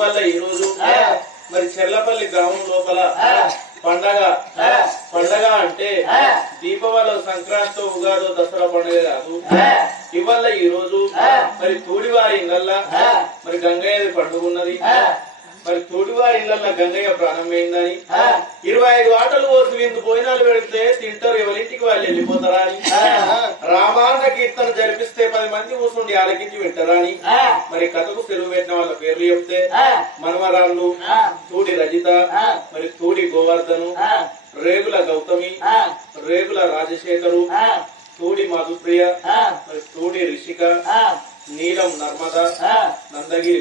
ఈ రోజు మరి చెర్లపల్లి గ్రామం లోపల పండగ. పండగ అంటే దీపావళి సంక్రాంతి ఉగాదో దసరా పండుగ కాదు. ఇవాళ ఈ రోజు మరి తోడివారి ఇళ్ళల్లా మరి గంగయ్య పండుగ ఉన్నది. మరి తోడివారి ఇళ్ళల్లో గంగయ్య ప్రారంభమైందని ఇరవై ఐదు ఆటలు పోసి విందు భోజనాలు పెడితే తింటారు ఎవరింటికి వాళ్ళు వెళ్ళిపోతారా అని? రామాన్న కీర్తన జరిపిస్తే పది మంది కూర్చుండి ఆలకించి వింటారా అని? మరి కథకు సెలవు పెట్టిన వాళ్ళ పేర్లు చెప్తే మనవరాళ్ళు తూడి రజిత మరి తూడి గోవర్ధను రేగుల గౌతమి రేగుల రాజశేఖరు తూడి మధుప్రియ మరి తూడి రిషిక నీలం నర్మద నందగిరి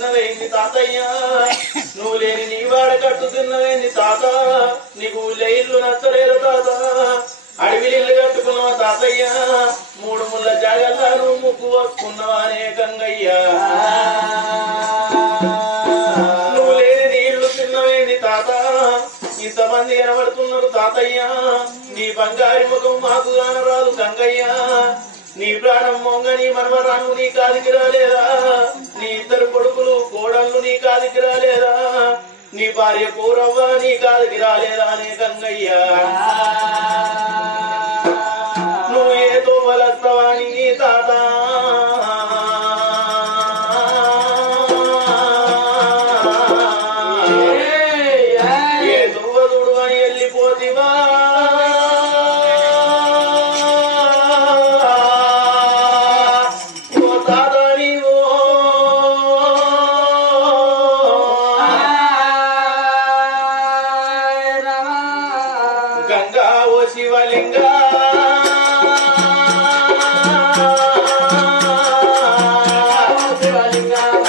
తిన్నవేంది తాతయ్య? నువ్వు లేని నీ వాడ కట్టు తిన్నవేంది తాత? నీకు ఇల్లు నచ్చలేదు తాత. అడవి ఇల్లు కట్టుకున్నావా తాతయ్య? మూడు ముళ్ళ జాగల్లా నువ్వు ముక్కు వస్తున్నావానే గంగయ్య. నువ్వు లేని నీళ్ళు తిన్నవేంది తాత? ఇంతమంది కనబడుతున్నారు తాతయ్య. నీ బంగారి ముఖం మాకు కానరాదు గంగయ్య. నీ ప్రాణం మొంగని మనవరాను నీ కాదికి రాలేదా? నీ ఇద్దరు కొడుకులు కోడళ్ళు నీ కాదికి రాలేదా? నీ భార్య పూరవ్వ నీ కాదికి రాలేదా అనే గంగయ్యా?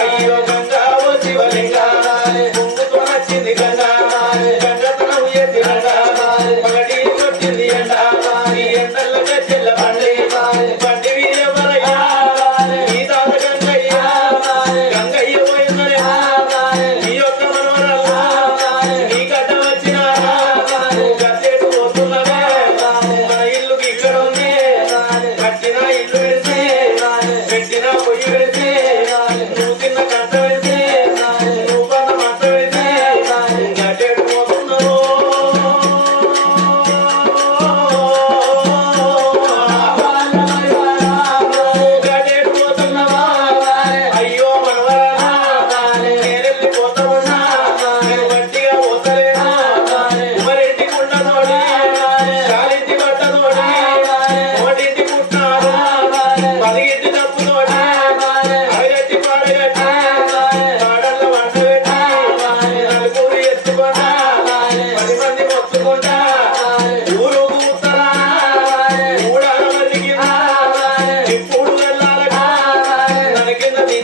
అయ్యో గంగా ఓ శివలింగా ముందుకు నచ్చింది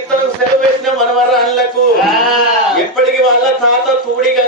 కీర్తన సెలవు పెట్టిన మనవరాళ్ళకు ఎప్పటికి వాళ్ళ తాత తూడి గంగ